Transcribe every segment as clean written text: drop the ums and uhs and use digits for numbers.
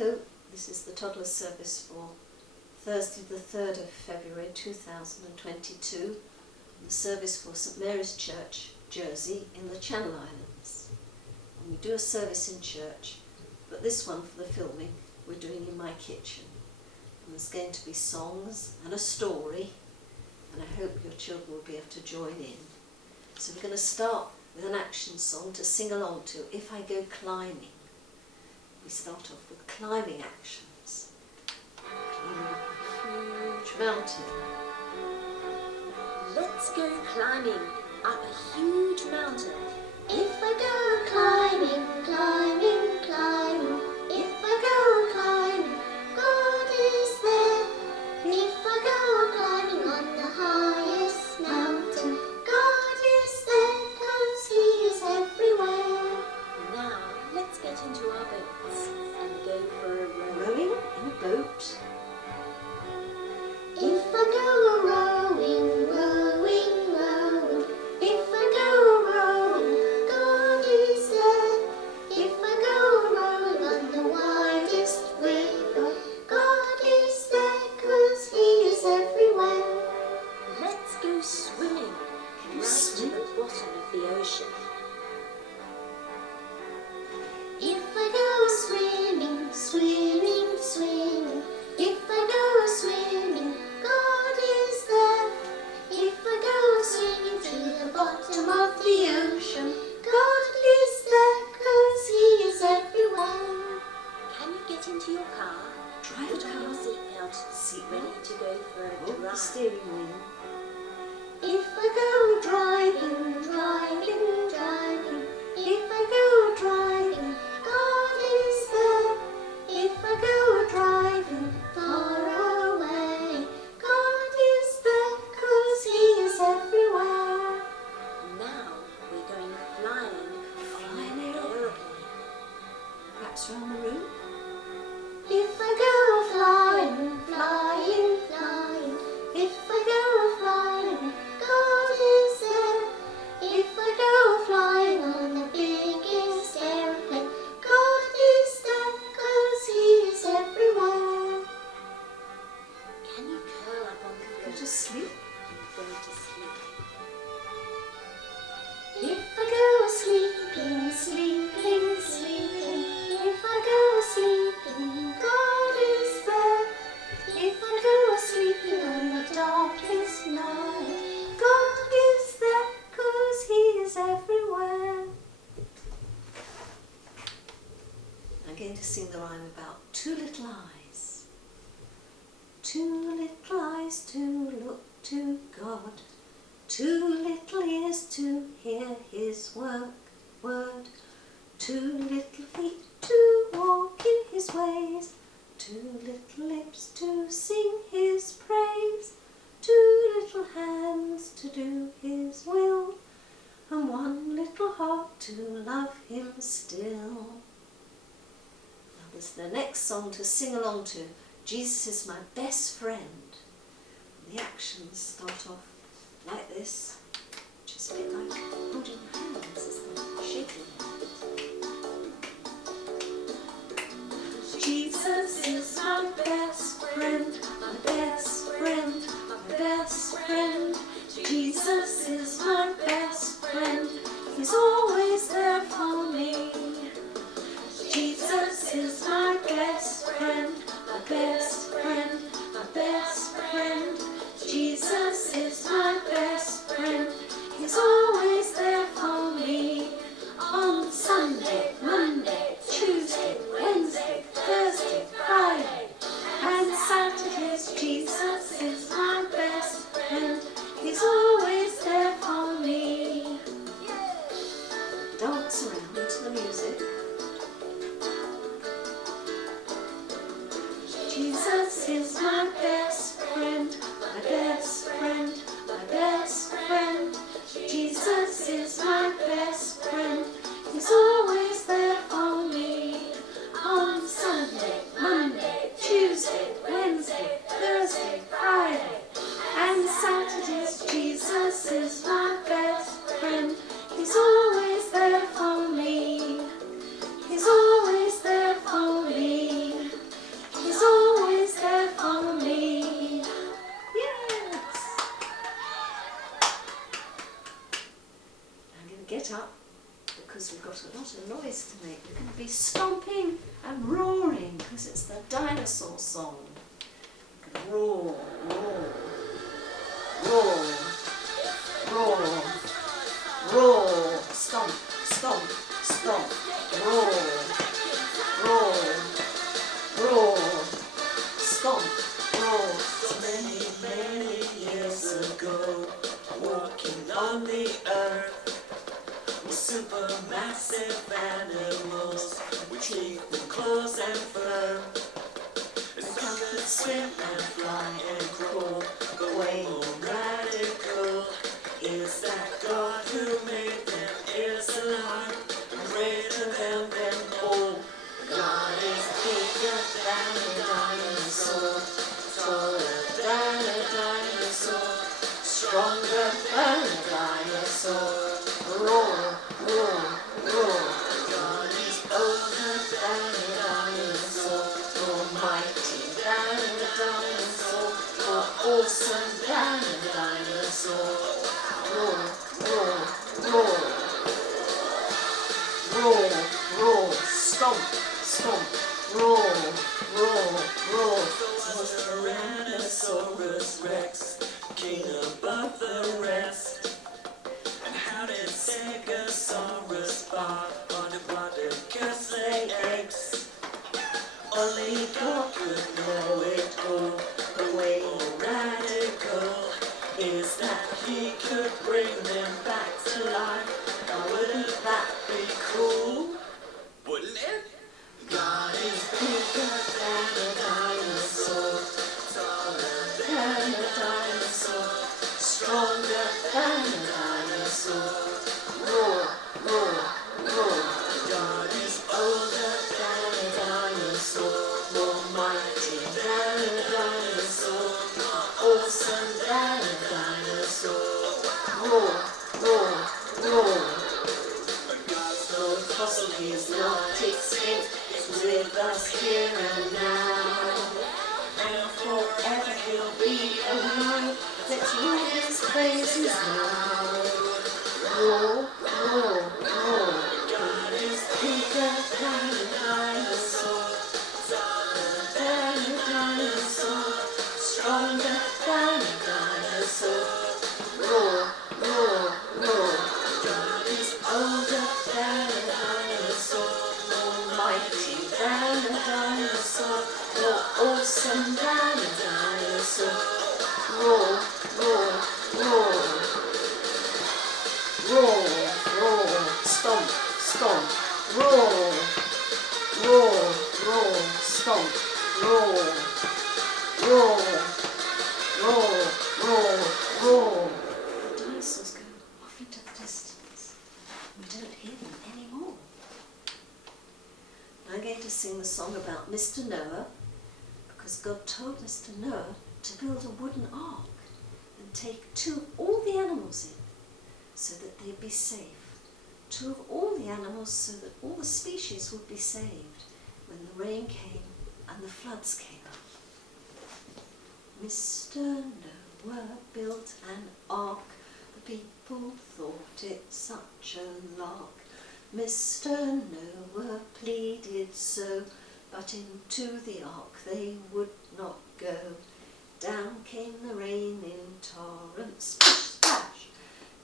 Hello, this is the Toddlers service for Thursday the 3rd of February 2022, the service for St Mary's Church, Jersey in the Channel Islands. And we do a service in church, but this one for the filming we're doing in my kitchen. And there's going to be songs and a story, and I hope your children will be able to join in. So we're going to start with an action song to sing along to, If I Go Climbing. We start off with climbing actions. Climbing up a huge mountain. Let's go climbing up a huge mountain. If I go climbing, climbing, climbing. If I go climbing, God is there. If I go climbing on the highest mountain, God is there, 'cause He is everywhere. Now, let's get into our boats and go for a row. Rowing in a boat. If I go rowing, rowing, rowing. If I go rowing, God is there. If I go rowing on the widest river, God is there, 'cause He is everywhere. Let's go swimming right to the bottom of the ocean. If I go swimming, swimming, swimming. If I go swimming, God is there. If I go swimming to the bottom of the ocean, God is there, 'cause He is everywhere. Can you get into your car? Drive Put the on your car. seatbelt, ready to go for a Hold the drive. steering wheel. If I go driving, driving, driving. If I go driving, God is there. If I go driving far away, God is there, 'cause He is everywhere. Now we're going flying on an aeroplane. Perhaps round the room. If I go flying, flying, flying. If I go flying, God is there. If I go flying on the biggest airplane, God is there, 'cause He is everywhere. Can you curl up on the Go floor to sleep. and go to sleep? If I go sleeping, sleeping, sleeping. If I go sleeping, God is there. If I go sleeping on the darkest night, God is there, 'cause He is everywhere. I'm going to sing the rhyme about two little eyes. Two little eyes to look to God, two little ears to hear His word, two little feet to walk in His ways, two little lips to sing His praise, two little hands to do His will, and one little heart to love Him still. Now there's the next song to sing along to, Jesus is my best friend. The actions start off like this, which is a bit like holding hands, isn't it? Shaking hands. Jesus is my best friend, my best friend, my best friend. Jesus is my best friend, He's always there for me. Jesus is my best friend, my best friend, my best friend. Jesus is my best friend, He's always there for me. On Sunday, Monday, Tuesday, Wednesday, Thursday, Friday, and Saturdays, Jesus is my best friend, He's always there for me. Dance around to the music. Jesus is my best friend, my best friend, my best friend. Jesus is my best friend, He's always there for me. On Sunday, Monday, Tuesday, Wednesday, Thursday, Friday, and Saturdays, Jesus is my best friend, He's always there for me. He's always there for me. because we've got a lot of noise to make. We're going to be stomping and roaring because it's the dinosaur song. We're going to roar, roar, roar, roar, roar, stomp, stomp, stomp, roar, roar, roar, stomp, roar. Many, many years ago, walking on the earth, supermassive animals with teeth and claws and fur. And some could swim and fly and crawl, but way more radical is that God who made them is alive and greater than them all. God is bigger than a dinosaur, taller than a dinosaur, stronger than a dinosaur. Roar, roar, roar. God is older than a dinosaur, more mighty than a dinosaur, more awesome than a dinosaur. Roar, roar, roar. Roar, roar, stomp, stomp. Roar, roar, roar. Was Tyrannosaurus Rex, king above the rest? How did Stegosaurus bark on a Diplodocus lay eggs? Only God could know it all. The way more radical is that he could bring them back to life. Now wouldn't that be cool? Wouldn't it? God is bigger than a dinosaur, taller than a dinosaur, stronger than a dinosaur. Roar, roar, roar. God is older than a dinosaur, more mighty than a dinosaur, more awesome than a dinosaur. Roar, roar, roar. So fossil, he's not extinct, he's with us here and now, and forever he'll be alive. Let's rule his praises now. Roar, roar, roar. God is bigger than a dinosaur, taller than a dinosaur, stronger than a dinosaur. Roar, roar, roar. God is older than a dinosaur, more mighty than a dinosaur, more awesome than a dinosaur. Roar, roar, roar. Roar, roar, stomp, stomp. Roar, roar, roar, stomp. Roar, roar, roar, roar, roar. The dinosaurs go off into the distance. We don't hear them anymore. I'm going to sing the song about Mr. Noah, because God told Mr. Noah to build a wooden ark and take all the animals in so that they'd be safe. Two of all the animals so that all the species would be saved when the rain came and the floods came up. Mr. Noah built an ark, the people thought it such a lark. Mr. Noah pleaded so, but into the ark they would not go. Down came the rain in torrents, splish, splash.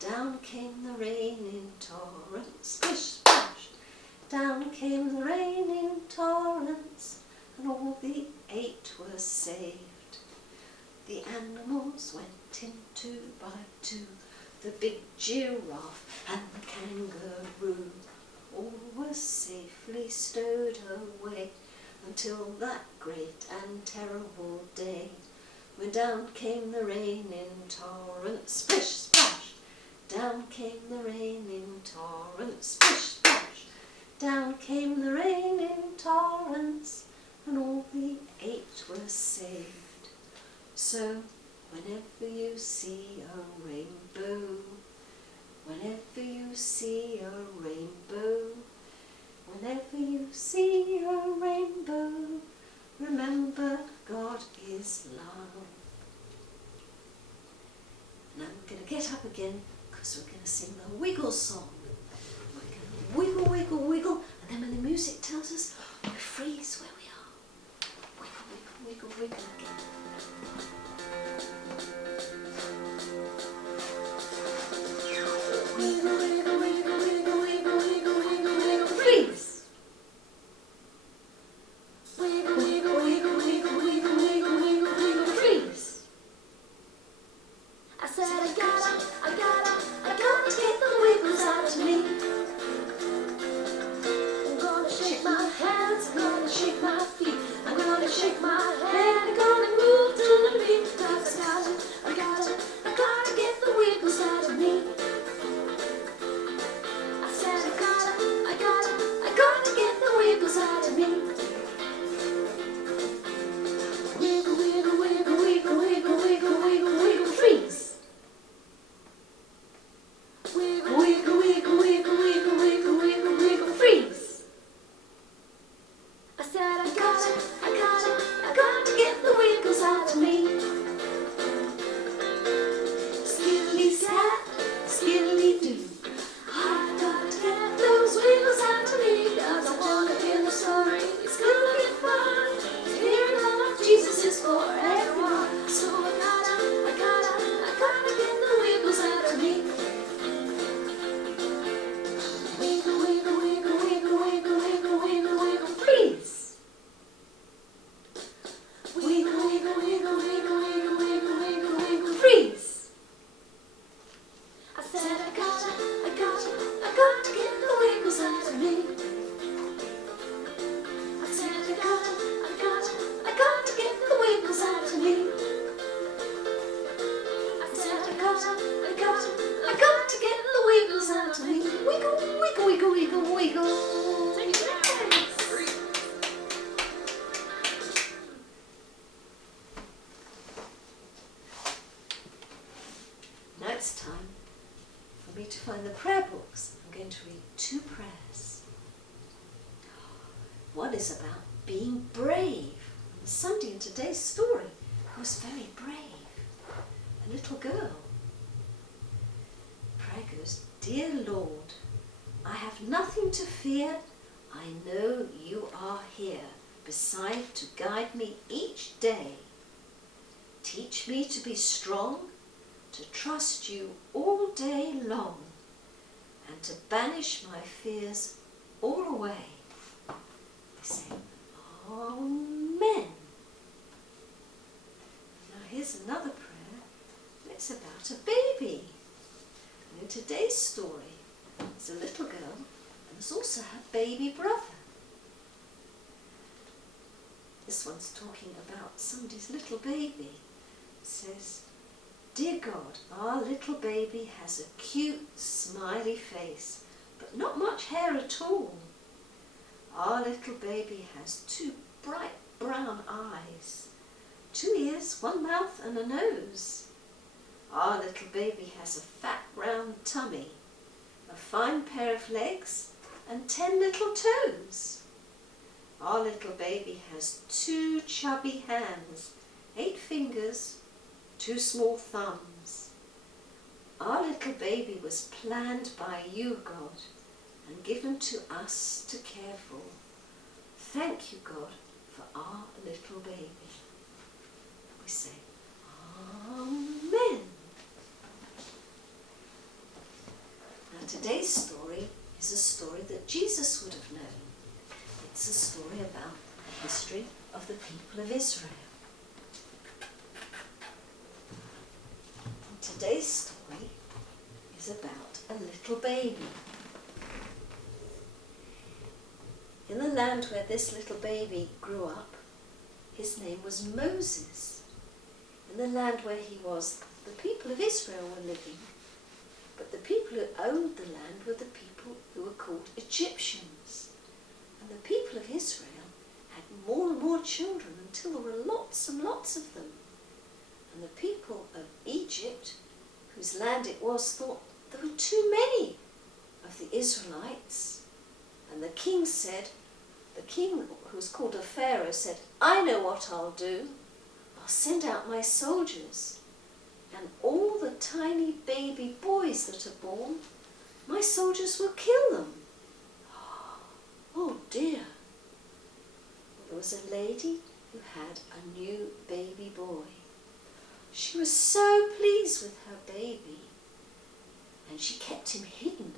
Down came the rain in torrents, splish, splash. Down came the rain in torrents, and all the 8 were saved. The animals went in 2 by 2, the big giraffe and the kangaroo. All were safely stowed away until that great and terrible day, when down came the rain in torrents, splish, splash. Down came the rain in torrents, splish, splash. Down came the rain in torrents, and all the 8 were saved. So, whenever you see a rainbow, whenever you see a rainbow, whenever you see a rainbow, remember God is love. And I'm going to get up again because we're going to sing the Wiggle song. We're going to shake my head. I'm gonna move to the beat, 'cause I gotta get the wiggles out of me. I said I gotta get the wiggles out of me. Wiggle, wiggle, wiggle, wiggle, wiggle, wiggle, wiggle, wiggle, freeze. Wiggle, wiggle, wiggle, wiggle, wiggle, wiggle, wiggle, wiggle, freeze. I said I gotta get the wiggles out of me. Skiddly scat, skiddly doo. I gotta get those wiggles out of me, 'cause I wanna hear the story. It's gonna be fun. Hearing love, Jesus is for everyone. So I gotta get the wiggles out of me. Wiggle, wiggle, wiggle, wiggle, wiggle, wiggle, wiggle, wiggle, freeze. Wiggle, wiggle, wiggle, wiggle, wiggle, wiggle, wiggle, wiggle, freeze. I said I gotta get the wiggles out of me. I said I gotta get the wiggles out of me. I said I gotta get the wiggles out of me. Wiggle, wiggle, wiggle, wiggle, wiggle. Yes. Now it's time for me to find the prayer books. I'm going to read 2 prayers. One is about being brave. On Sunday in today's story, who was very brave, a little girl. Prayer goes, Dear Lord, I have nothing to fear. I know you are here, beside to guide me each day. Teach me to be strong, to trust you all day long, and to banish my fears all away. We say, Amen. Now here's another prayer. It's about a baby. And in today's story, there's a little girl and there's also her baby brother. This one's talking about somebody's little baby. It says, Dear God, our little baby has a cute, smiley face, but not much hair at all. Our little baby has 2 bright brown eyes, 2 ears, 1 mouth and a nose. Our little baby has a fat round tummy, a fine pair of legs and 10 little toes. Our little baby has 2 chubby hands, 8 fingers, 2 small thumbs. Our little baby was planned by you, God, and given to us to care for. Thank you, God, for our little baby. We say, Amen. Now today's story is a story that Jesus would have known. It's a story about the history of the people of Israel. And today's story is about a little baby. In the land where this little baby grew up, his name was Moses. In the land where he was, the people of Israel were living. But the people who owned the land were the people who were called Egyptians. And the people of Israel had more and more children until there were lots and lots of them. And the people of Egypt, whose land it was, thought there were too many of the Israelites. And the king, who was called a Pharaoh, said, I know what I'll do. I'll send out my soldiers, and all the tiny baby boys that are born, my soldiers will kill them. Oh dear. There was a lady who had a new baby boy. She was so pleased with her baby, and she kept him hidden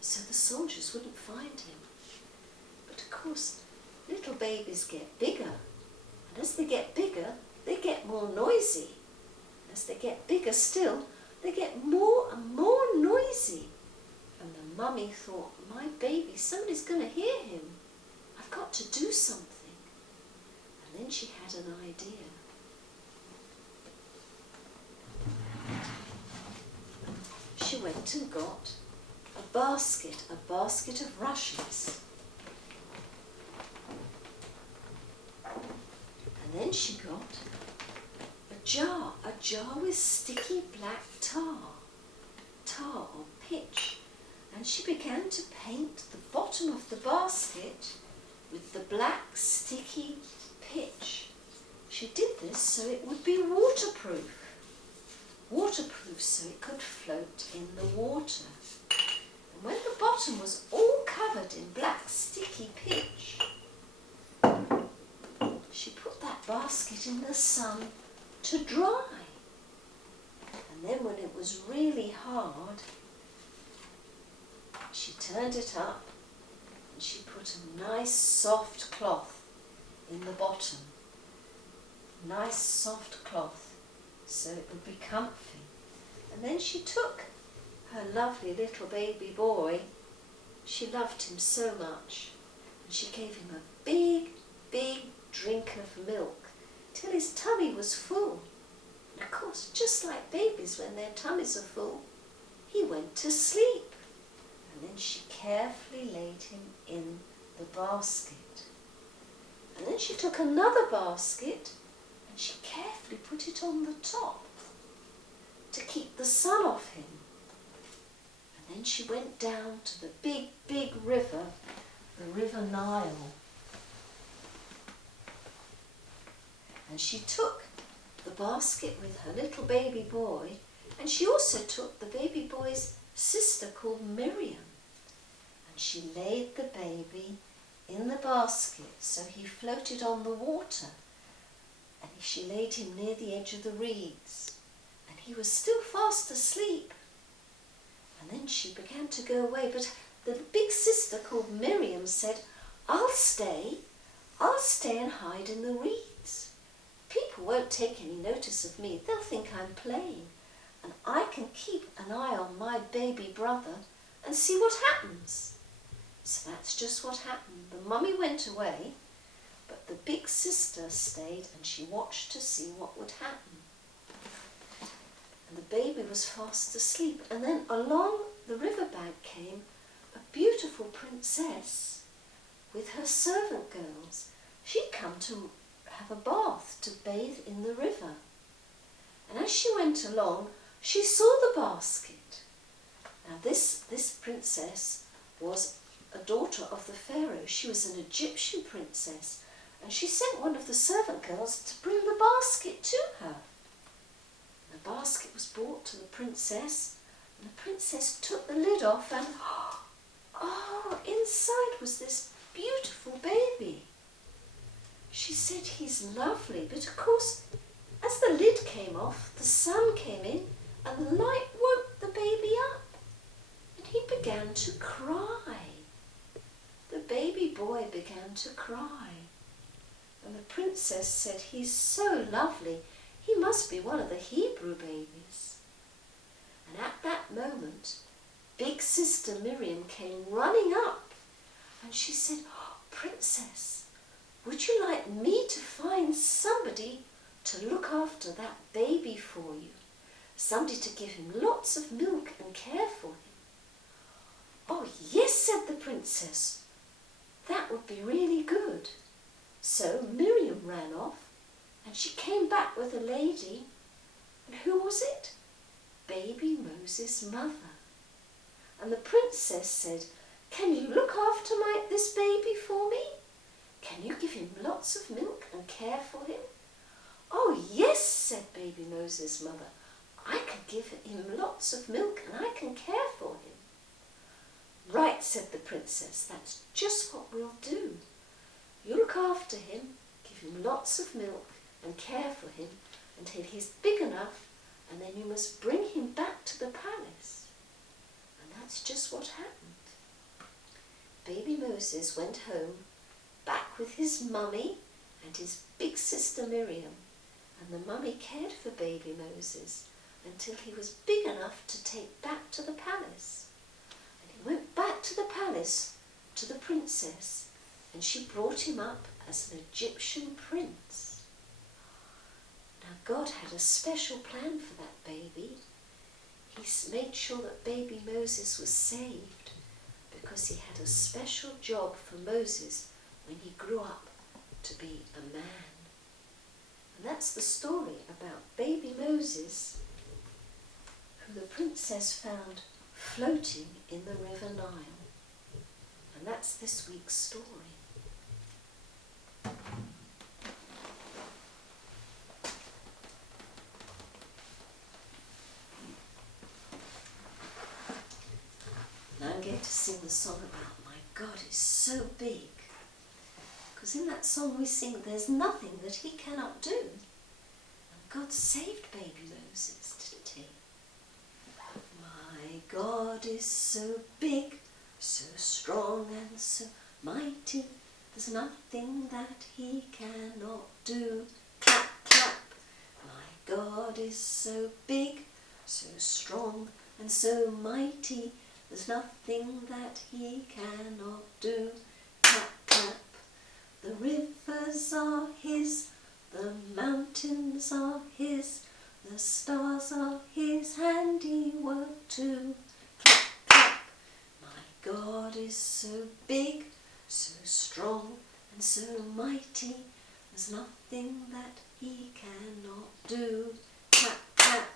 so the soldiers wouldn't find him. But of course, little babies get bigger, and as they get bigger, they get more noisy. As they get bigger still, they get more and more noisy. And the mummy thought, my baby, somebody's going to hear him. I've got to do something. And then she had an idea. She went and got a basket of rushes. And then she got a jar with sticky black tar or pitch. And she began to paint the bottom of the basket with the black sticky pitch. She did this so it would be waterproof so it could float in the water. And when the bottom was all covered in black sticky pitch, she put that basket in the sun to dry. And then when it was really hard, she turned it up and she put a nice soft cloth in the bottom. Nice soft cloth so it would be comfy. And then she took her lovely little baby boy. She loved him so much. And she gave him a big, big drink of milk till his tummy was full. And of course, just like babies when their tummies are full, he went to sleep. And then she carefully laid him in the basket. And then she took another basket and she carefully put it on the top to keep the sun off him. And then she went down to the big, big river, the River Nile. And she took the basket with her little baby boy, and she also took the baby boy's sister called Miriam. And she laid the baby in the basket so he floated on the water. And she laid him near the edge of the reeds. And he was still fast asleep. And then she began to go away, but the big sister called Miriam said, I'll stay and hide in the reeds. People won't take any notice of me. They'll think I'm playing. And I can keep an eye on my baby brother and see what happens. So that's just what happened. The mummy went away, but the big sister stayed and she watched to see what would happen. And the baby was fast asleep. And then along the riverbank came a beautiful princess with her servant girls. She'd come to have a bath, to bathe in the river. And as she went along, she saw the basket. Now this princess was a daughter of the Pharaoh. She was an Egyptian princess. And she sent one of the servant girls to bring the basket to her. The basket was brought to the princess, and the princess took the lid off and, oh, inside was this beautiful baby. She said, he's lovely, but of course, as the lid came off, the sun came in and the light woke the baby up, and he began to cry. The baby boy began to cry, and the princess said, he's so lovely. He must be one of the Hebrew babies. And at that moment, big sister Miriam came running up and she said, oh, Princess, would you like me to find somebody to look after that baby for you? Somebody to give him lots of milk and care for him? Oh, yes, said the princess. That would be really good. So Miriam ran off. And she came back with a lady, and who was it? Baby Moses' mother. And the princess said, can you look after this baby for me? Can you give him lots of milk and care for him? Oh yes, said baby Moses' mother. I can give him lots of milk and I can care for him. Right, said the princess, that's just what we'll do. You look after him, give him lots of milk, and care for him until he's big enough, and then you must bring him back to the palace. And that's just what happened. Baby Moses went home, back with his mummy and his big sister Miriam, and the mummy cared for baby Moses until he was big enough to take back to the palace. And he went back to the palace to the princess, and she brought him up as an Egyptian prince. Now God had a special plan for that baby. He made sure that baby Moses was saved because he had a special job for Moses when he grew up to be a man. And that's the story about baby Moses, who the princess found floating in the River Nile. And that's this week's story. Now I'm going to sing the song about My God is so big. Because in that song we sing, there's nothing that he cannot do. And God saved baby Moses, didn't he? My God is so big, so strong and so mighty. There's nothing that he cannot do. Clap, clap. My God is so big, so strong and so mighty. There's nothing that he cannot do. Clap, clap. The rivers are his, the mountains are his, the stars are his handiwork too. Clap, clap. My God is so big, so strong and so mighty. There's nothing that he cannot do. Clap, clap.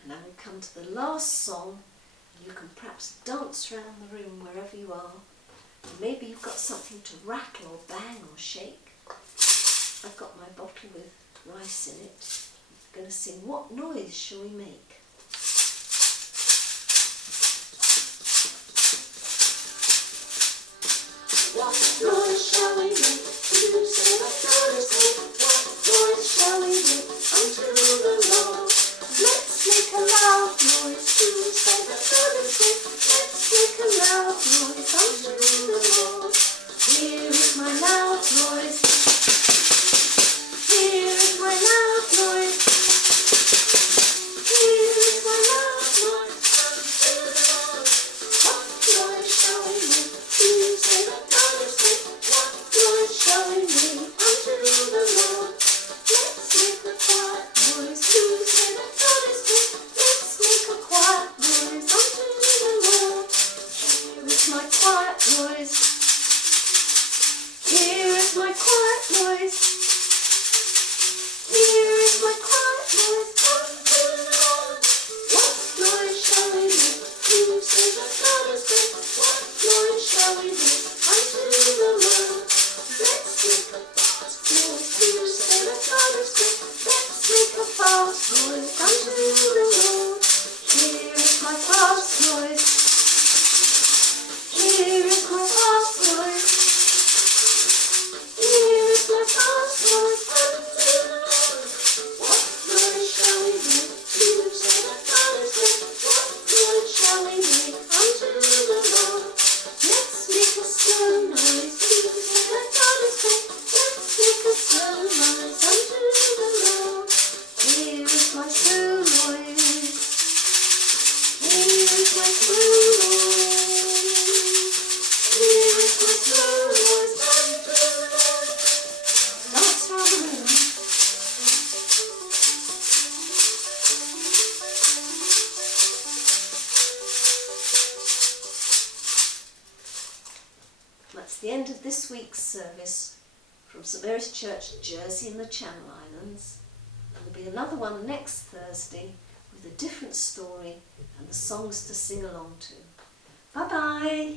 And now we come to the last song. You can perhaps dance around the room wherever you are. Maybe you've got something to rattle or bang or shake. I've got my bottle with rice in it. I'm going to sing What Noise Shall We Make? What noise shall we make to say that God is good? What noise shall we make unto the Lord? Let's make a loud noise to say that God is good. Let's make a loud noise unto the Lord. Here is my loud noise. Here is my loud noise. Here is my loud noise unto the Lord. What noise shall we make to say that God is good? What noise shall we make unto the Lord? Let's make a quiet noise to say that God is good. Let's make a quiet noise unto the Lord. Here is my quiet noise. Here is my quiet noise. Here is my quiet noise unto the Lord. What noise shall we make to say that God is good? What noise shall we make unto the Lord? Let's make a fast noise to say that God is good. Let's make a fast noise unto the Lord. Here is my fast noise. Here is my fast noise. Here is my fast noise unto the Lord. What noise shall we make to say that God is good? What noise shall we make unto the Lord? Let's make a slow noise to say that God is good. Let's make a slow noise unto the Lord. Here is my slow noise. Here is my slow noise. Here is my slow noise unto the Lord. Dance around the room. That's the end of this week's service from St Mary's Church, Jersey and the Channel Islands. And there'll be another one next Thursday with a different story and the songs to sing along to. Bye-bye.